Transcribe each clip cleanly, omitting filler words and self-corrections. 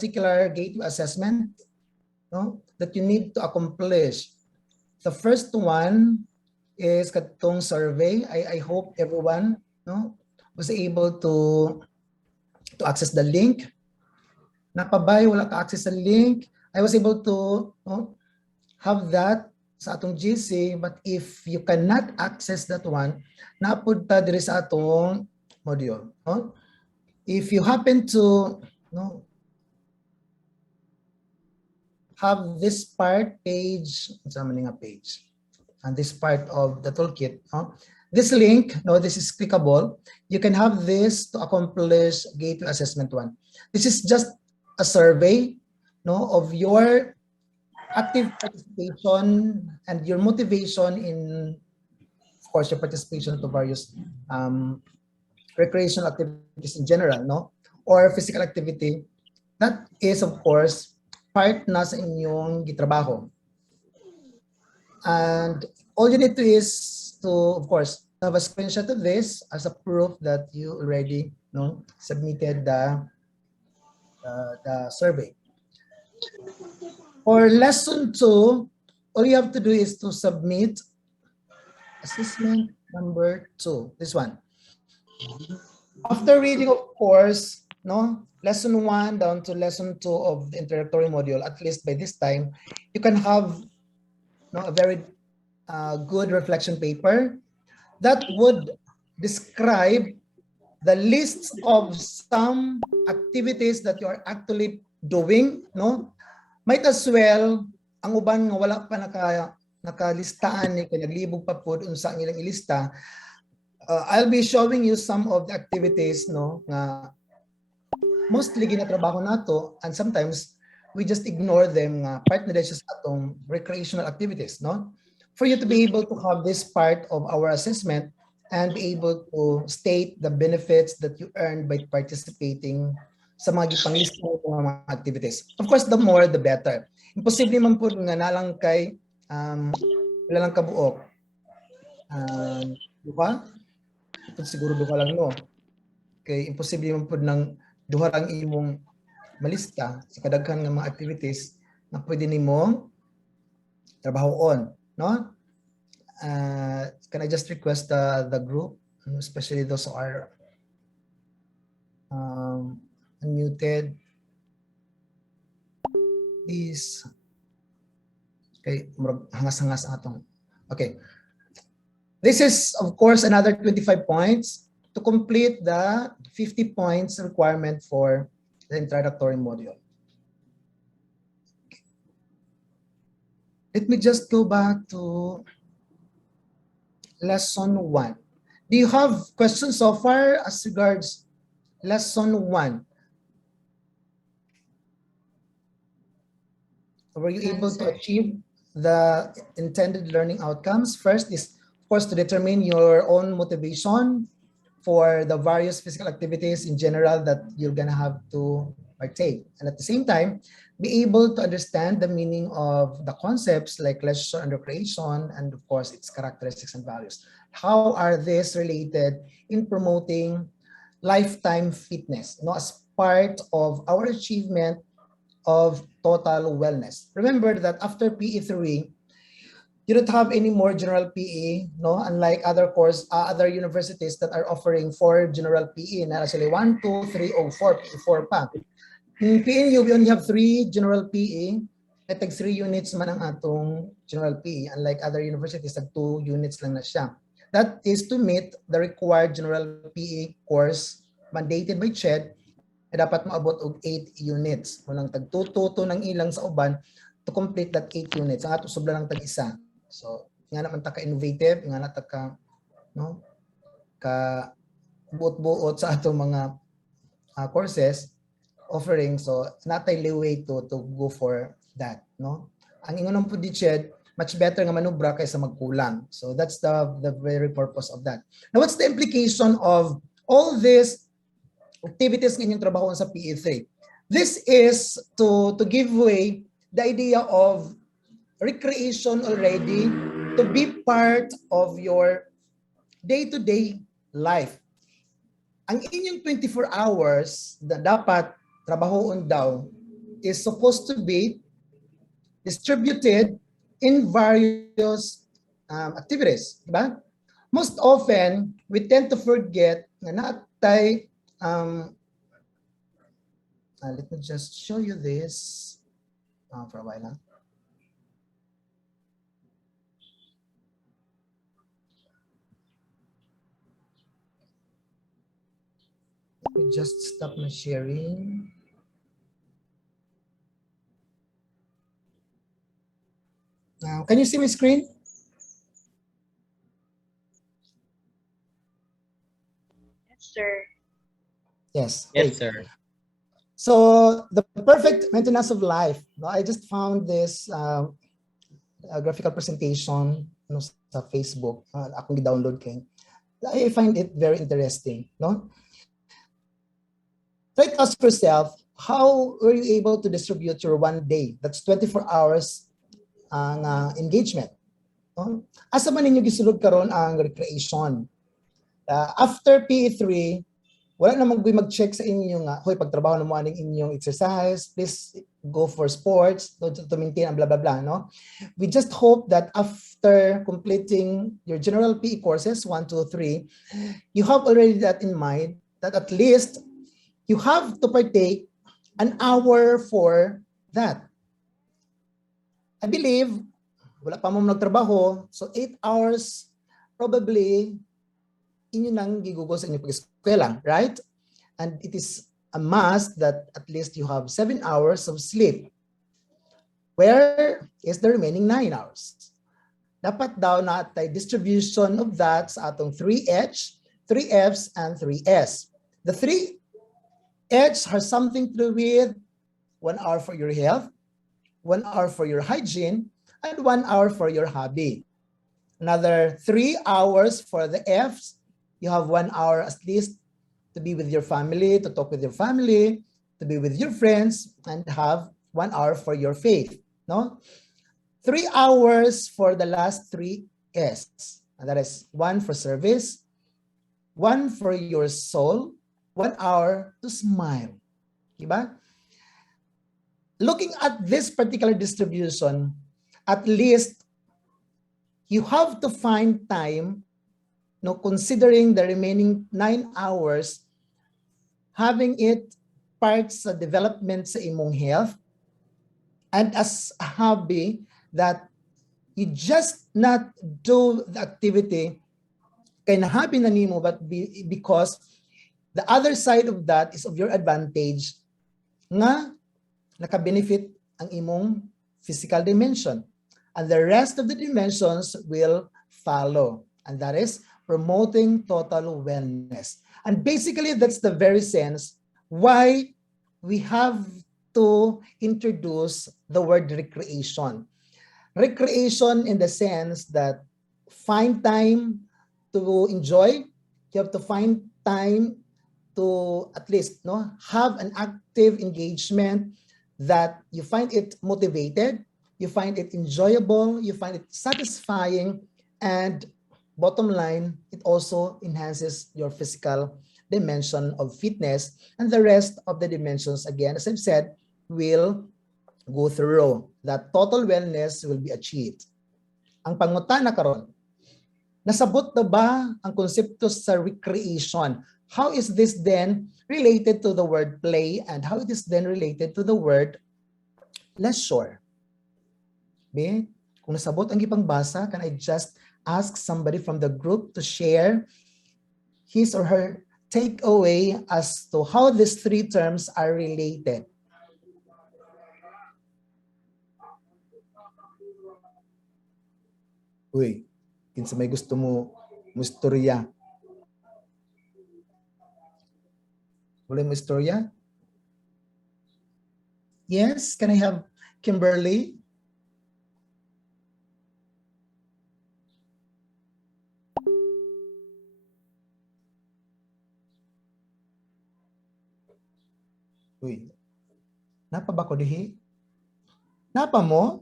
particular gateway assessment, no, that you need to accomplish. The first one is katong survey. I hope everyone, no, was able to access the link. Napabay, wala ka access sa link. I was able to, no, have that sa atong GC, but if you cannot access that one, naapod ta diri sa atong module. No? If you happen to, no, have this part page, sa man nga page, and this part of the toolkit, no? This link, no, this is clickable. You can have this to accomplish gateway assessment 1. This is just a survey, no, of your active participation and your motivation in, of course, your participation to various recreational activities in general, no, or physical activity. That is, of course, part na sa inyong gitrabaho. And all you need to is to, of course, have a screenshot of this as a proof that you already, no, submitted the survey. For lesson 2, all you have to do is to submit assessment number 2, this one. After reading, of course, no, lesson 1 down to lesson 2 of the introductory module, at least by this time, you can have, no, a very good reflection paper that would describe the lists of some activities that you are actually doing, no? Might as well, ang uban nga wala pa nakalistaan ni kay naglibog pa pod unsa ang ilang ilista. I'll be showing you some of the activities, no, nga mostly ginatrabaho nato, and sometimes we just ignore them nga part na siya sa atong recreational activities, no? For you to be able to have this part of our assessment and be able to state the benefits that you earn by participating sa mga gipanglista ng mga activities. Of course, the more, the better. Imposible man po nga nalang kay wala lang kabuok. Duha? Ito siguro duha lang, no? Kay imposible man po ng duha lang imong malista sa kadaghan ng mga activities na pwede nimo trabahoon, no? Can I just request the group, especially those who are unmuted, please. Okay, hangas-hangas atong. Okay. This is, of course, another 25 points to complete the 50 points requirement for the introductory module. Okay. Let me just go back to lesson 1. Do you have questions so far as regards lesson 1? Were you able to achieve the intended learning outcomes? First is, of course, to determine your own motivation for the various physical activities in general that you're gonna have to partake. And at the same time, be able to understand the meaning of the concepts like leisure and recreation, and of course, its characteristics and values. How are these related in promoting lifetime fitness, no, as part of our achievement of total wellness? Remember that after PE3, you don't have any more general PE, no? Unlike other universities that are offering 4 general PE, na actually 1, 2, 3, or 4, PE4 pa. In PNU, we only have 3 general PE, at 3 units man ang atong general PE, unlike other universities, at 2 units lang na siya. That is to meet the required general PE course mandated by CHED, dapat maabot og 8 units. Walang tag-2 ng ilang sa uban to complete that 8 units. Ang ato sobra lang tag-isa. So, nga naman ta ka-innovative, nga na ta ka, no, ka buot-buot sa atong mga courses offering. So, natay leeway to go for that, no? Ang ingon po di CHED, much better nga manubra kaysa magkulang. So, that's the very purpose of that. Now, what's the implication of all this activities ng inyong trabaho sa PE3? This is to give way the idea of recreation already to be part of your day-to-day life. Ang inyong 24 hours na dapat trabahoon daw is supposed to be distributed in various activities, diba? Most often, we tend to forget na natay, let me just show you this for a while. Let me just stop my sharing. Now, can you see my screen? Yes, sir. Yes, Yes, great. sir. So the perfect maintenance of life. No, I just found this graphical presentation no, sa Facebook. Akong i-download kay. I find it very interesting. No? Try to ask yourself, how were you able to distribute your one day? That's 24 hours ang engagement. No? Asa man ninyo gisulod karon ang recreation? After PE3, wala namang mag-check sa inyo nga, hoy, pagtrabaho na mo aning inyong exercise, please go for sports to maintain ang blah, blah, blah, no? We just hope that after completing your general PE courses, 1, 2, 3, you have already that in mind, that at least you have to partake an hour for that. I believe, wala pa mo nagtrabaho, so 8 hours, probably, inyo nang gigugo sa inyong pag-eskwela, right? And it is a must that at least you have 7 hours of sleep. Where is the remaining 9 hours? Dapat daw na tay distribution of that sa atong 3H, 3Fs, and 3S. The 3H has something to do with 1 hour for your health, 1 hour for your hygiene, and 1 hour for your hobby. Another 3 hours for the Fs. You have 1 hour at least to be with your family, to talk with your family, to be with your friends, and have 1 hour for your faith. No? 3 hours for the last 3 S. And that is 1 for service, 1 for your soul, 1 hour to smile. Diba? Looking at this particular distribution, at least you have to find time, no, considering the remaining 9 hours, having it part sa development sa imong health, and as a hobby that you just not do the activity kay na hobby na nimo, but because the other side of that is of your advantage nga naka-benefit ang imong physical dimension, and the rest of the dimensions will follow, and that is promoting total wellness. And basically, that's the very sense why we have to introduce the word recreation. Recreation in the sense that find time to enjoy, you have to find time to at least have an active engagement that you find it motivated, you find it enjoyable, you find it satisfying, and bottom line, it also enhances your physical dimension of fitness, and the rest of the dimensions, again, as I've said, will go through. That total wellness will be achieved. Ang pangutana karon, nasabot na ba ang konsepto sa recreation? How is this then related to the word play, and how it is then related to the word leisure? Be, kung nasabot ang ipangbasa, can I just ask somebody from the group to share his or her takeaway as to how these three terms are related? Uy, kinsa may gusto mo istorya? Wala mo istorya? Yes, can I have Kimberly? Uy, napa ba ko dihi? Napa mo?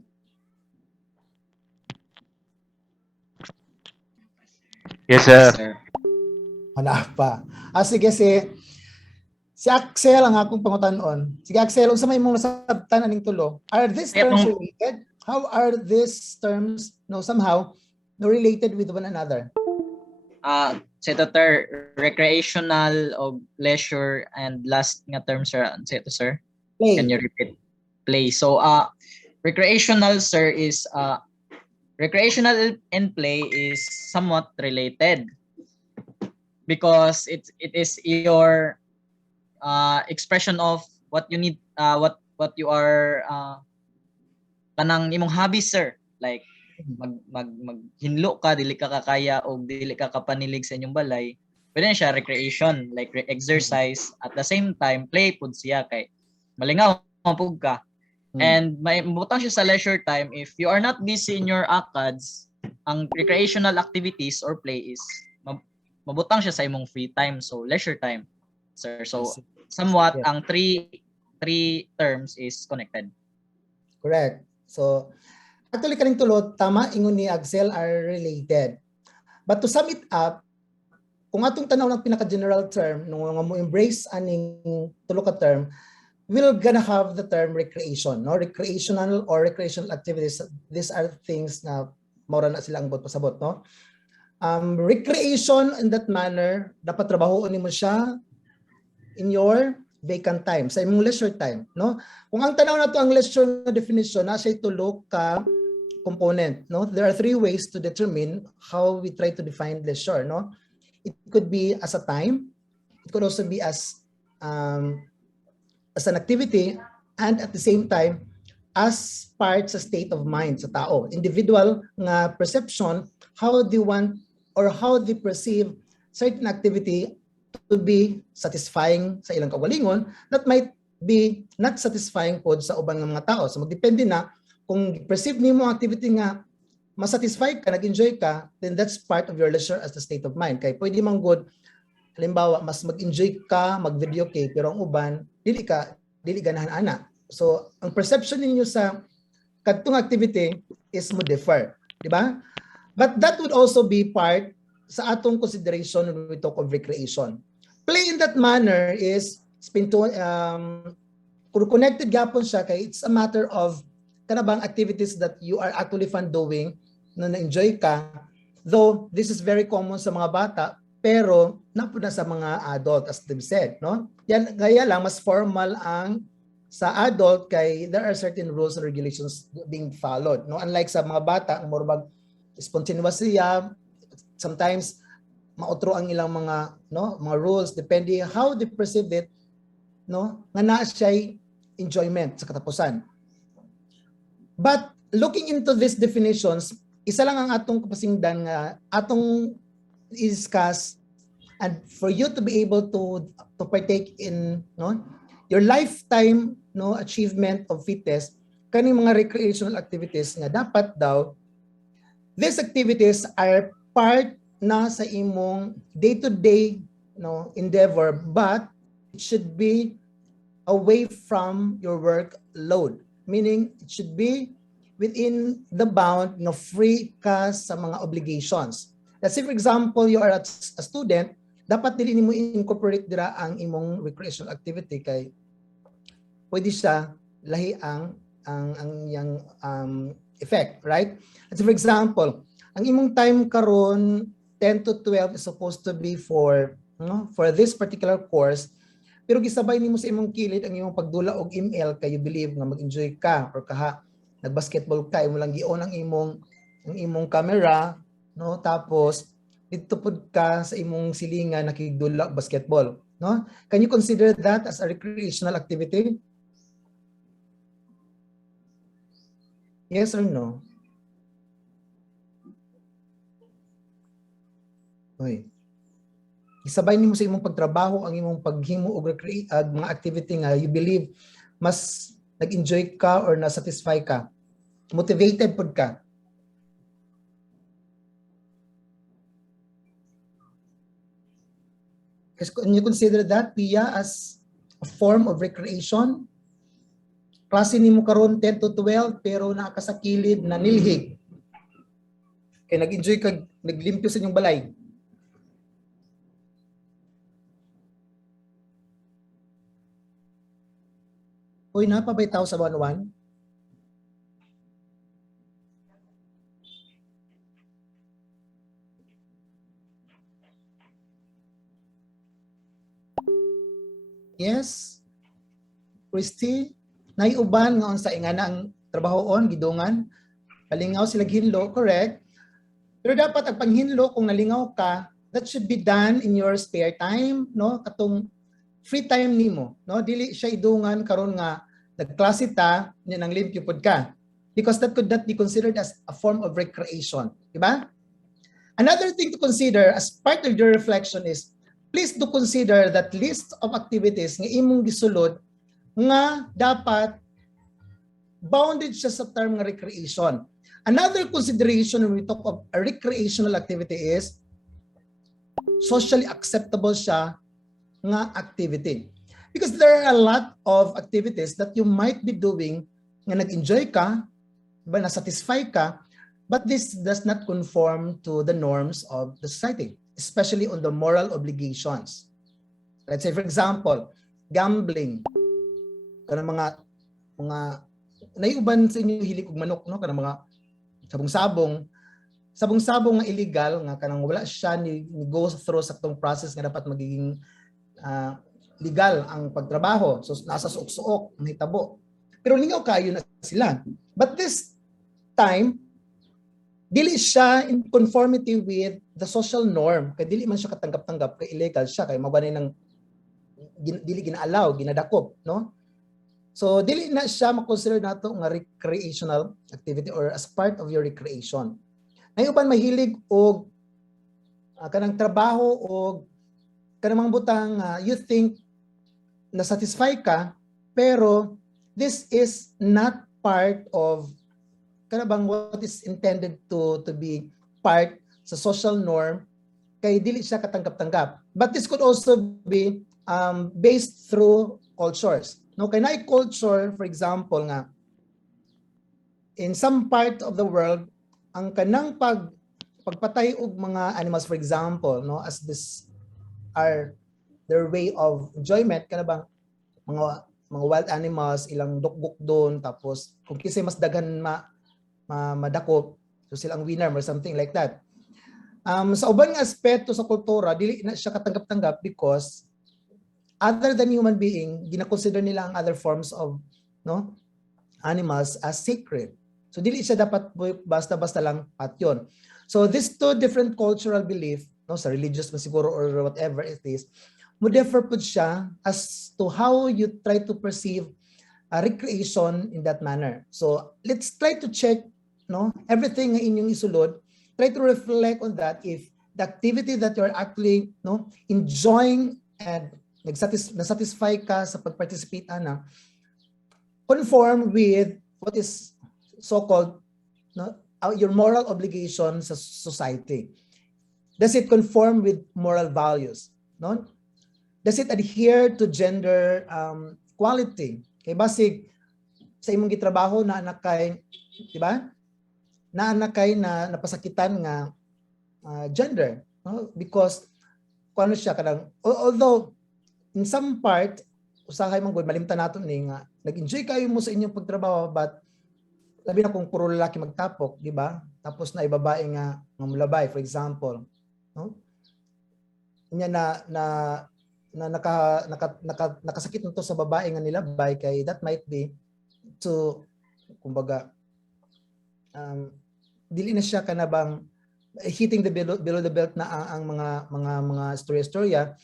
Yes, Yes, sir. sir. Wala pa. Sige. Si Axel ang akong pangutan-on. Sige Axel, unsa may imong nasabtan aning tulo? Are these Kaya terms tong- related? How are these terms somehow related with one another? Sa ito, sir, recreational o leisure and last nga term, sir. Sa ito, sir. Play. Can you repeat? Play. So, recreational, sir, is recreational and play is somewhat related because it is your expression of what you need, what you are kanang imong hobbies, sir. Like maghinlo ka, dili ka kakaya o dili ka kapanilig sa inyong balay. Pwede na siya recreation, like exercise. At the same time, play pud siya kay malingaw pug ka. And may mabutang siya sa leisure time if you are not busy in your ACADS, ang recreational activities or play is mabutang siya sa imong free time, so leisure time, sir. So somewhat ang three terms is connected. Correct. So actually kaning tulo tama ingon ni Axel are related. But to sum it up, kung atong tanaw ng pinaka-general term nung nga mo embrace aning tulo ka term, we're gonna have the term recreation, no? Recreational or recreational activities. These are things na maura na sila ang pasabot, no? Recreation in that manner, dapat trabahoon mo siya in your vacant time, sa imong leisure time, no? Kung ang tanaw na to ang leisure definition, nasa tulo ka component, no? There are three ways to determine how we try to define leisure, no? It could be as a time, it could also be as an activity, and at the same time as part sa state of mind sa tao, individual nga perception, how they want or how they perceive certain activity to be satisfying sa ilang kaugalingon that might be not satisfying pod sa ubang nga mga tao. So magdepende na kung perceive nimo ang activity nga masatisfy ka, nag-enjoy ka, then that's part of your leisure as the state of mind. Kay pwede man good, halimbawa mas mag-enjoy ka, mag-video kay pero ang uban dili ganahan ana. So ang perception ninyo sa kadtong activity is mo differ, di ba? But that would also be part sa atong consideration when we talk of recreation. Play in that manner is connected gapon siya kay it's a matter of kanabang activities that you are actually fun doing na na-enjoy ka, though this is very common sa mga bata pero napuna sa mga adult as they've said, no? Yan gaya lang mas formal ang sa adult kay there are certain rules and regulations being followed, no? Unlike sa mga bata, more mag spontaneous siya, sometimes mautro ang ilang mga mga rules depende how they perceive it, no? Nga naa siya'y enjoyment sa katapusan. But looking into these definitions, isa lang ang atong kapasingdan nga atong discuss, and for you to be able to partake in your lifetime achievement of fitness, kaning mga recreational activities nga dapat daw these activities are part na sa imong day-to-day endeavor, but it should be away from your workload, meaning it should be within the bound free ka sa mga obligations. Let's say for example you are a student, dapat dili nimo incorporate dira ang imong recreational activity kay pwede siya lahi ang yang effect, right? Let's say for example, ang imong time karon 10 to 12 is supposed to be for this particular course, pero gisabay nimo sa imong kilid ang imong pagdula og email kay you believe nga mag-enjoy ka or kaha nagbasketball ka, imo lang gion ang imong camera, tapos dito pud ka sa imong silingan nakigdula basketball, no? Can you consider that as a recreational activity? Yes or no? Oy. Isabay nimo sa imong pagtrabaho ang imong paghimo og mga activity nga you believe mas nag-enjoy ka or na-satisfy ka, motivated pud ka. Can you consider that, Pia, as a form of recreation? Klase nimo karon 10 to 12 pero nakasakilid na nilhig. Kaya nag-enjoy ka, naglimpyo sa inyong balay. Uy, napabitaw sa 1-1. Yes. Christy, naiuban nga unsa ingana ang trabahoon gidungan. Palingaw sila hinlo, correct? Pero dapat ang panghinlo kung nalingaw ka, that should be done in your spare time, no? Katong free time nimo, no? Dili siya idungan karon nga nagklase ta, nya nang limpyo pod ka. Because that could not be considered as a form of recreation, di ba? Another thing to consider as part of your reflection is please do consider that list of activities nga imong gisulod nga dapat bounded siya sa term nga recreation. Another consideration when we talk of a recreational activity is socially acceptable siya nga activity. Because there are a lot of activities that you might be doing nga nag-enjoy ka, ba na-satisfy ka, but this does not conform to the norms of the society, especially on the moral obligations. Let's say, for example, gambling. Kanang mga naiuban sa inyo hilig og manok, no? Kanang mga sabong-sabong nga illegal nga kanang wala siya ni go through sa tong process nga dapat magiging legal ang pagtrabaho. So nasa suok-suok, may tabo. Pero lingaw kayo na sila. But this time, dili siya in conformity with the social norm. Kaya dili man siya katanggap-tanggap, kaya illegal siya, kaya mabanay ng dili ginaalaw, ginadakop, no? So dili na siya makonsider nato nga recreational activity or as part of your recreation. Nayuban mahilig og kanang trabaho og kanang butang you think na satisfy ka, pero this is not part of kanang what is intended to be part sa social norm, kay dili siya katanggap-tanggap. But this could also be based through cultures. No, kay naay culture, for example nga, in some part of the world, ang kanang pagpatay og mga animals, for example, no, as this are their way of enjoyment, kana bang mga wild animals, ilang dukbuk doon, tapos kung kisay mas daghan madakop, so silang winner or something like that. Sa uban nga aspeto sa kultura, dili na siya katanggap-tanggap because other than human being, gina-consider nila ang other forms of animals as sacred. So dili siya dapat basta-basta lang at yun. So these two different cultural belief, sa religious man siguro or whatever it is, mo differ po siya as to how you try to perceive recreation in that manner. So let's try to check everything nga inyong isulod. Try to reflect on that if the activity that you're actually enjoying and nasatisfy ka sa pag-participate conform with what is so-called your moral obligation sa society. Does it conform with moral values? No? Does it adhere to gender equality? Kay basig sa imong gitrabaho na anak kay, di ba? Na anak kay na napasakitan nga gender, no? Because kuno siya kadang although in some part usahay man gud malimtan nato ni nga nag-enjoy kayo mo sa inyong pagtrabaho, but labi na kung puro lalaki magtapok, di ba? Tapos na ibabae nga mulabay, for example, no? Nya nakasakit nito sa babae nga nilabay, kay that might be to kumbaga dili na siya kanabang hitting the below the belt na ang mga storya.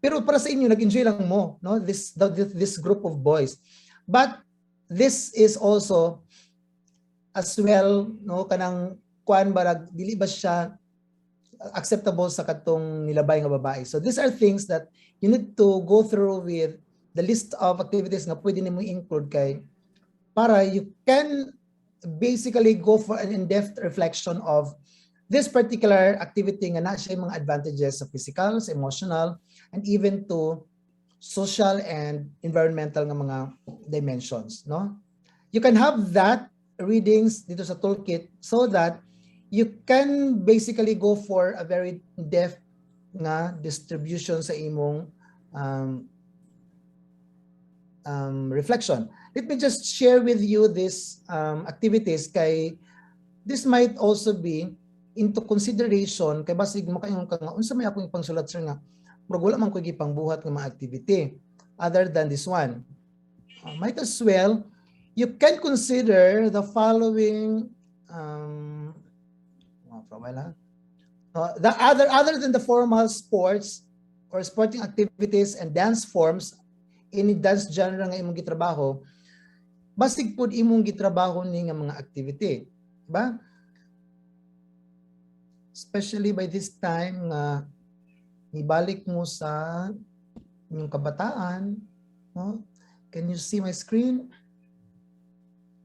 Pero para sa inyo nag-enjoy lang mo, no? This group of boys. But this is also as well, no, kanang kuan barag dili ba siya acceptable sa katong nilabay nga babae. So these are things that you need to go through with the list of activities nga pwede nimo include kay para you can basically go for an in-depth reflection of this particular activity nga na siya mga advantages sa physical, sa emotional, and even to social and environmental nga mga dimensions, no? You can have that readings dito sa toolkit so that you can basically go for a very depth nga distribution sa imong reflection. Let me just share with you these activities kay this might also be into consideration kay basig makaingon ka nga unsa may akong ipangsulat sir nga pero wala man ko gipangbuhat nga mga activity other than this one. Might as well you can consider the following the other than the formal sports or sporting activities and dance forms, any dance genre nga imong gitrabaho, basig pud imong gitrabaho ni nga mga activity, diba? Especially by this time nga ibalik mo sa inyong kabataan, no? Can you see my screen?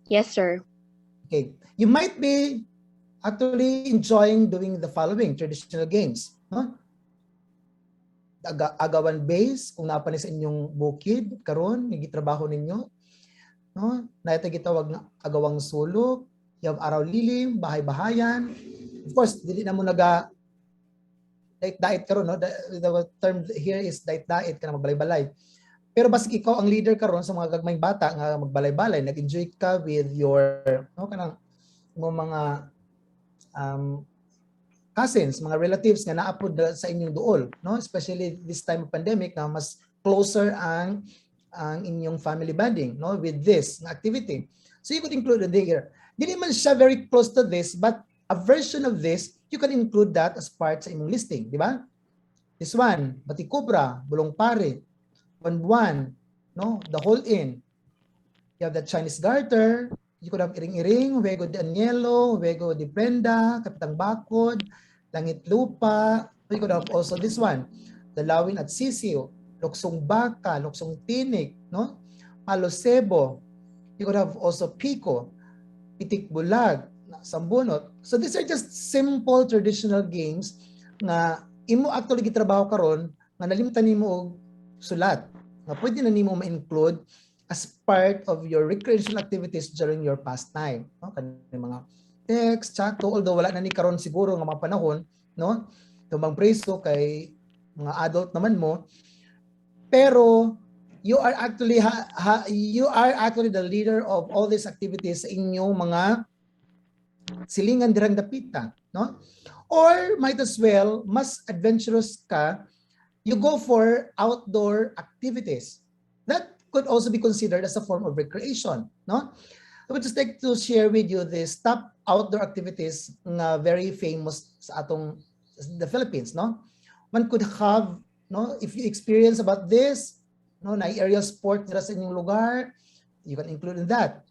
Yes, sir. Okay. You might be actually enjoying doing the following traditional games, no? Agawan base kung napanis sa inyong bukid karon gitrabaho ninyo, no? Naita gitawag nga agawang sulok, you have araw lilim, bahay-bahayan. Of course, dili na mo naga diet karon, no? The term here is diet kana magbalay-balay. Pero basig ikaw ang leader karon sa mga gagmayng bata nga magbalay-balay, nag-enjoy ka with your no kanang mo mga cousins, mga relatives nga naapod sa inyong duol, no? Especially this time of pandemic na mas closer ang inyong family bonding, no, with this activity. So you could include it here. Dili man siya very close to this, but a version of this, you can include that as part sa inyong listing, di ba? This one, Batikobra, Bulong Pare, Buwan-Buwan, no, The Whole Inn. You have the Chinese Garter, you could have Iring-Iring, Wego de Anielo, Wego de Prenda, Kapitang Bakod, Langit Lupa. You could have also this one, The Lawin at Sisiw, Luksong Baka, Luksong Tinik, no? Palo Sebo. You could have also Pico, Pitik Bulag, Sambunot. So these are just simple traditional games nga imo actually gitrabaho karon nga nalimtan nimo og sulat nga pwede na nimo ma-include as part of your recreational activities during your pastime, no? Kanang mga text, chat, although wala na ni karon siguro nga mga panahon, no? Tumang preso kay mga adult naman mo. Pero you are actually you are actually the leader of all these activities sa inyong mga silingan dirang dapita, no? Or might as well mas adventurous ka, you go for outdoor activities. That could also be considered as a form of recreation, no? I would just like to share with you this top outdoor activities na very famous sa atong the Philippines, no? One could have, no, if you experience about this, no, na aerial sport dira sa inyong lugar, you can include in that.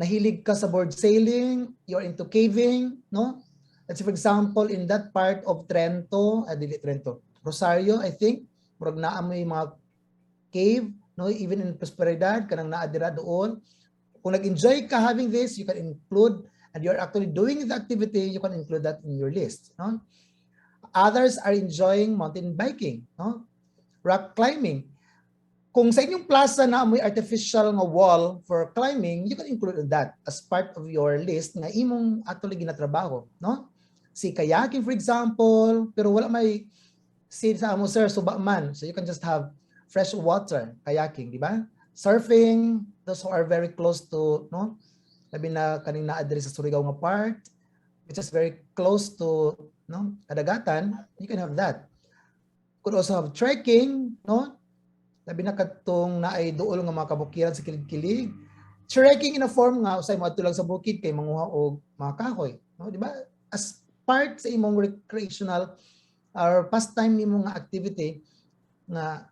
Nahilig ka sa board sailing, you're into caving, no? Let's say for example, in that part of Trento, Rosario, I think, murag naa may mga cave, no, even in Prosperidad, kanang naa dira doon. Kung nag-enjoy ka having this, you can include, and you're actually doing the activity, you can include that in your list, no? Others are enjoying mountain biking, no? Rock climbing. Kung sa inyong plaza na may artificial nga wall for climbing, you can include that as part of your list nga imong actually ginatrabaho, no? Si kayaking, for example, pero wala may si sa amo sir suba man, so you can just have fresh water kayaking, di ba? Surfing, those who are very close to, no, labi na kaning naa diri sa Surigao nga part, which is very close to, no, kadagatan, you can have that. Could also have trekking, no, labi na katong naay duol nga mga kabukiran sa kilig-kilig. Trekking in a form nga usay moadto lang sa bukid kay manguha og mga kahoy, no, di ba? As part sa imong recreational or pastime nimo nga activity nga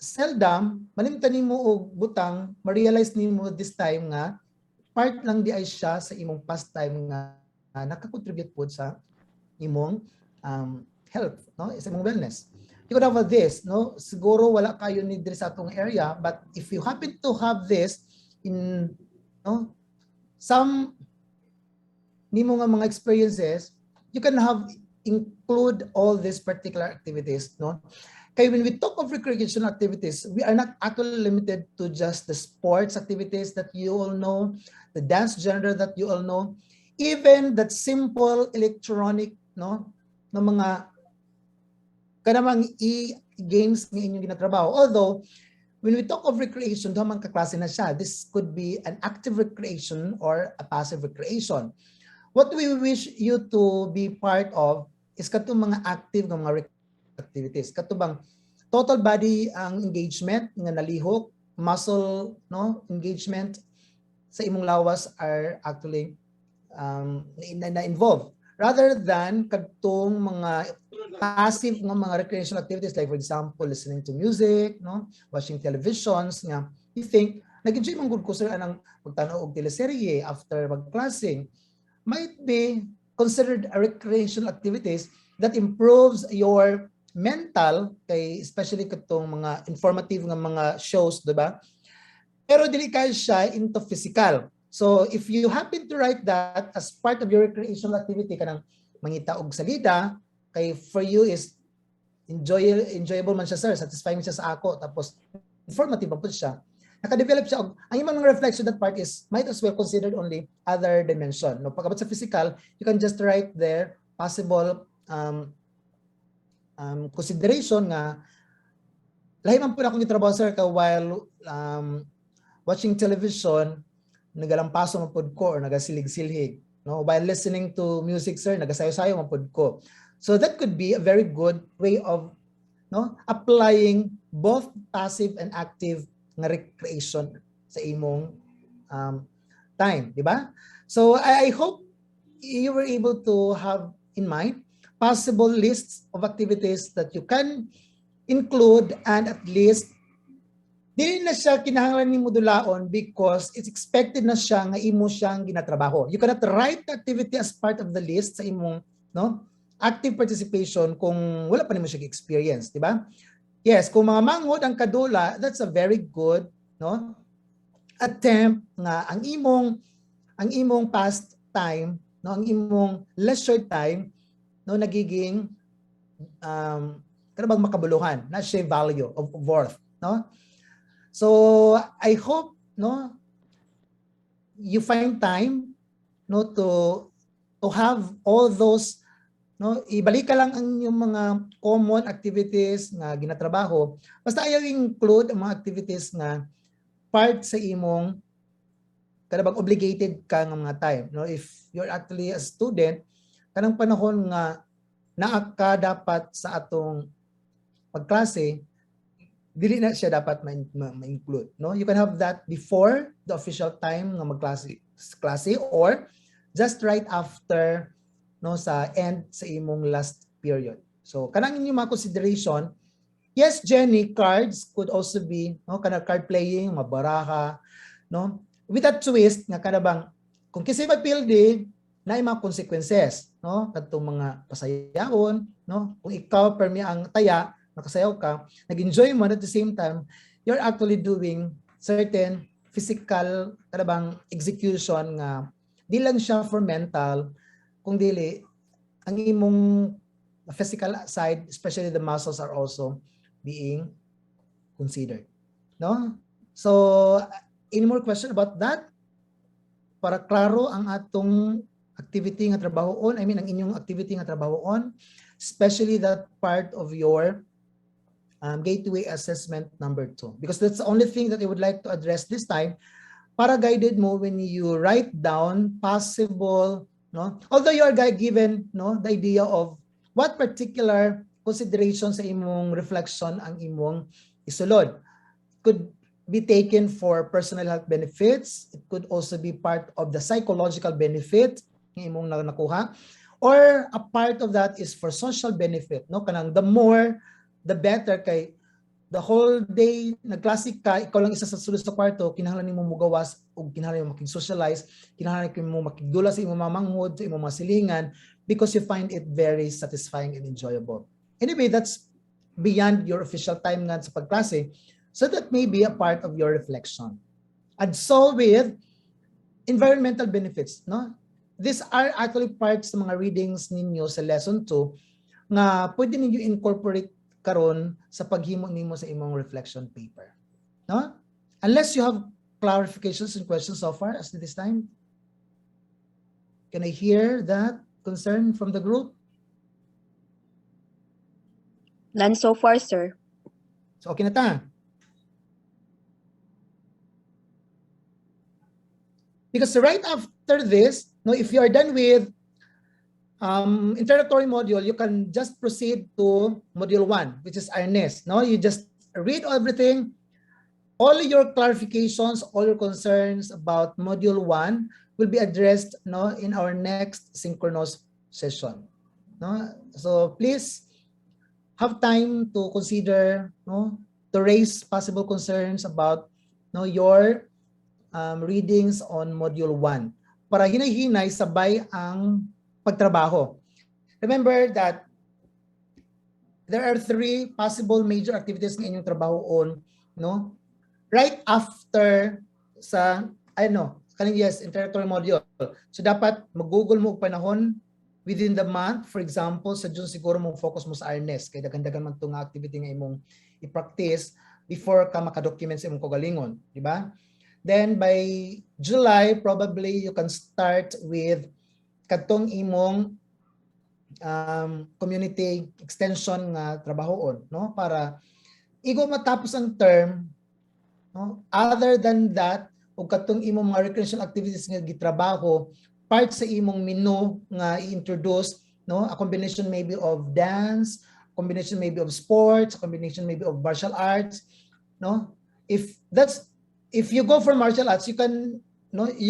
seldom malimtan nimo og butang, ma-realize nimo this time nga part lang di ay siya sa imong pastime nga naka-contribute pod sa imong health, no, sa imong wellness. You could have this, no, siguro wala kayo ni diri sa atong area, but if you happen to have this in, no, some nimo nga mga experiences, you can have include all these particular activities, no? Kaya when we talk of recreational activities, we are not actually limited to just the sports activities that you all know, the dance genre that you all know, even that simple electronic, no, ng mga kanamang e-games nga inyong ginatrabaho. Although when we talk of recreation, duha man kaklase na siya. This could be an active recreation or a passive recreation. What we wish you to be part of is katong mga active nga mga activities. Katubang total body ang engagement nga nalihok, muscle no engagement sa imong lawas are actually na-involved rather than kadtong mga passive nga mga recreational activities like for example listening to music, no, watching televisions nga you think nag-enjoy man gud ko sir anang pagtanaw og teleserye after magklase might be considered a recreational activities that improves your mental kay especially katong mga informative nga mga shows, diba? Pero dili kayo siya into physical. So if you happen to write that as part of your recreational activity kanang mangita og salida kay for you is enjoyable man siya sir, satisfying siya sa ako tapos informative po siya. Naka-develop siya og ang imong reflection that part is might as well considered only other dimension. No, pagkabot sa physical, you can just write there possible consideration nga lahi man po akong gitrabaho sir ka while watching television nagalampaso man pod ko or nagasilig-silhig, no, while listening to music sir nagasayo-sayo man pod ko. So that could be a very good way of no applying both passive and active nga recreation sa imong time, di ba? So I hope you were able to have in mind possible lists of activities that you can include and at least dili na siya kinahanglan nimo dulaon because it's expected na siya nga imo siyang ginatrabaho. You cannot write the activity as part of the list sa imong no active participation kung wala pa nimo siya experience, di ba? Yes, kung mga manghod ang kadula, that's a very good no attempt nga ang imong past time, no, ang imong leisure time no nagiging kanang makabuluhan na siya value of worth, no? So I hope no you find time no to have all those no ibalik ka lang ang yung mga common activities nga ginatrabaho basta ayaw include ang mga activities nga part sa imong kanang obligated ka nga mga time, no, if you're actually a student kanang panahon nga naa ka dapat sa atong pagklase dili na siya dapat ma-include, no? You can have that before the official time nga magklase or just right after no sa end sa imong last period. So kanang inyong mga consideration, yes Jenny, cards could also be no kanang card playing, mabaraha, no? With that twist nga kanabang kung kisay magpildi na mga consequences, no? Kadtong mga pasayaon, no? Kung ikaw permi ang taya nakasayaw ka, nag-enjoy mo at the same time, you're actually doing certain physical karabang execution nga di lang siya for mental, kung dili ang imong physical side, especially the muscles are also being considered, no? So any more question about that? Para klaro ang atong activity nga trabahoon, I mean ang inyong activity nga trabahoon, especially that part of your gateway assessment number 2, because that's the only thing that I would like to address this time para guided mo when you write down possible, no, although you are given no the idea of what particular consideration sa imong reflection ang imong isulod could be taken for personal health benefits, it could also be part of the psychological benefit ng imong nakuha, or a part of that is for social benefit, no, kanang the more the better kay the whole day nagklase ka, ikaw lang isa sa sulod sa kwarto, kinahanglan nimo mugawas o kinahanglan nimo makig-socialize, kinahanglan nimo makigdula sa imong mamanghod, sa imong masilingan because you find it very satisfying and enjoyable. Anyway, that's beyond your official time nga sa pagklase, so that may be a part of your reflection. And so with environmental benefits, no? These are actually parts ng mga readings ninyo sa lesson 2 nga pwede ninyo incorporate karon sa paghimo nimo sa imong reflection paper, no? Unless you have clarifications and questions so far as to this time. Can I hear that concern from the group? None so far, sir. So okay na ta. Because right after this, no, if you are done with introductory module, you can just proceed to module 1, which is awareness. No, you just read everything, all your clarifications, all your concerns about module 1 will be addressed, no, in our next synchronous session. No, so please have time to consider, no, to raise possible concerns about, no, your readings on module 1 para hinay-hinay sabay ang pagtrabaho. Remember that there are 3 possible major activities ng inyong trabaho on, no, right after sa introductory module. So dapat mag-google mo og panahon within the month. For example, sa June siguro mong focus mo sa awareness kay dagan-dagan man tong activity nga imong i-practice before ka maka-document sa imong kaugalingon, di ba? Then by July, probably you can start with katong imong community extension nga trabahoon, no? Para igo matapos ang term, no? Other than that, ug katong imong mga recreational activities nga gitrabaho, part sa imong menu nga i-introduce, no? A combination maybe of dance, combination maybe of sports, combination maybe of martial arts, no? If you go for martial arts, you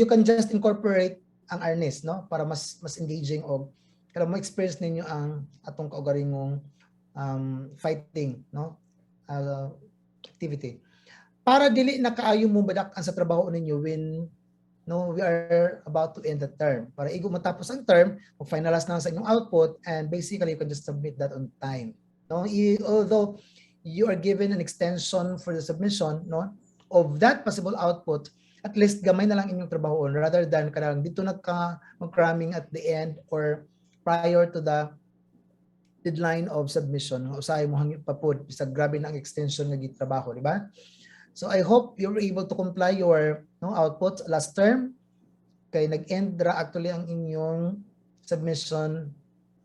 can just incorporate ang awareness, no, para mas engaging og para mo experience ninyo ang atong kaugalingong fighting, no, activity. Para dili na kaayo mo badak-an sa trabaho ninyo when, no, we are about to end the term. Para igo matapos ang term, mag-finalize na sa inyong output, and basically you can just submit that on time. No, although you are given an extension for the submission, no, of that possible output, at least gamay na lang inyong trabahoon rather than kanang dito mag-cramming at the end or prior to the deadline of submission. Usahay mo hangin papud bisa grabe na ang extension nga gitrabaho, di ba? So I hope you were able to comply your, no, output last term kay nag-end ra actually ang inyong submission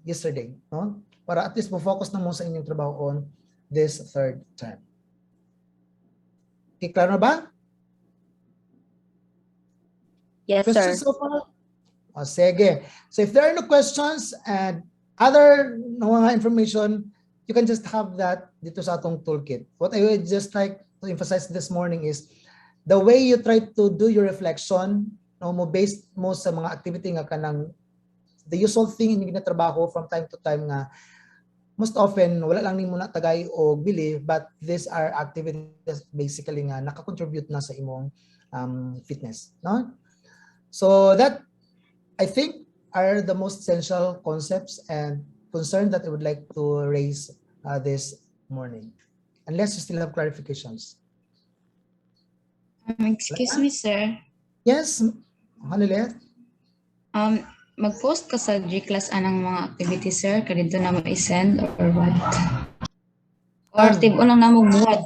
yesterday, no? Para at least mo focus na mo sa inyong trabahoon this third term. Okay, klaro na ba? Yes, Questions sir. so far? O, sige. So if there are no questions and other mga information, you can just have that dito sa atong toolkit. What I would just like to emphasize this morning is the way you try to do your reflection, no, mo based mo sa mga activity nga kanang the usual thing yung ginatrabaho from time to time nga most often wala lang nimo na tagay o believe, but these are activities basically nga naka-contribute na sa imong fitness, no? So that I think are the most essential concepts and concerns that I would like to raise this morning, unless you still have clarifications. Excuse me, sir. Yes, Hanelet? Mag-post ka sa G-class anang mga activities, sir? Kadito na mo i-send or what? Or tibo lang na mo buhat?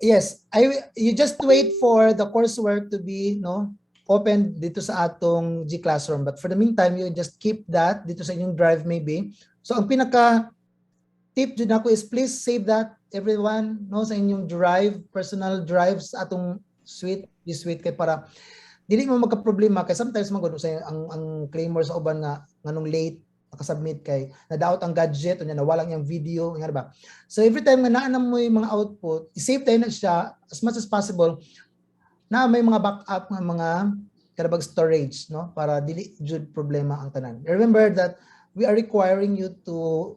Yes, you just wait for the coursework to be, no, open dito sa atong G Classroom. But for the meantime, you just keep that dito sa inyong drive maybe. So ang pinaka tip dyan ako is please save that everyone, no, sa inyong drive, personal drives atong suite, this suite kay para dili mo magka-problema kay sometimes magud say ang claimer sa uban nga nganong late nakasubmit kay nadaot ang gadget o nawalang yung video nga ba. So every time nga naa mo yung mga output, i-save tayo na siya as much as possible na may mga backup nga mga karabag storage, no, para dili jud problema ang tanan. Remember that we are requiring you to,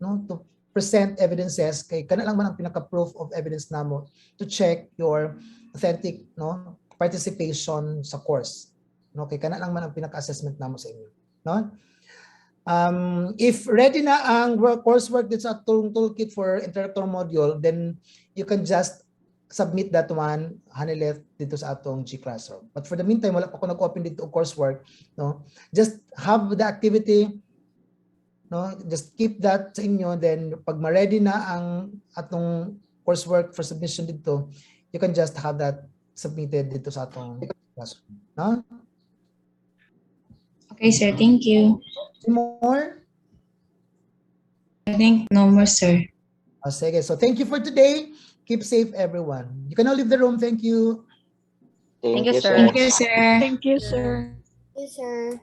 no, to present evidences kay kana lang man ang pinaka-proof of evidence namo to check your authentic, no, participation sa course. No, kay kana lang man ang pinaka-assessment namo sa inyo, no? If ready na ang coursework dito sa atong toolkit for introductory module, then you can just submit that one, Hanelet, dito sa atong G Classroom. But for the meantime, wala pa ako nag-open dito coursework, no? Just have the activity, no? Just keep that sa inyo, then pag ma-ready na ang atong coursework for submission dito, you can just have that submitted dito sa atong classroom, no? Okay, sir. Thank you. Any more? I think no more, sir. Oh, sige. So thank you for today. Keep safe, everyone. You can now leave the room. Thank you. Thank you, sir. Thank you, sir. Thank you, sir. Yes, sir.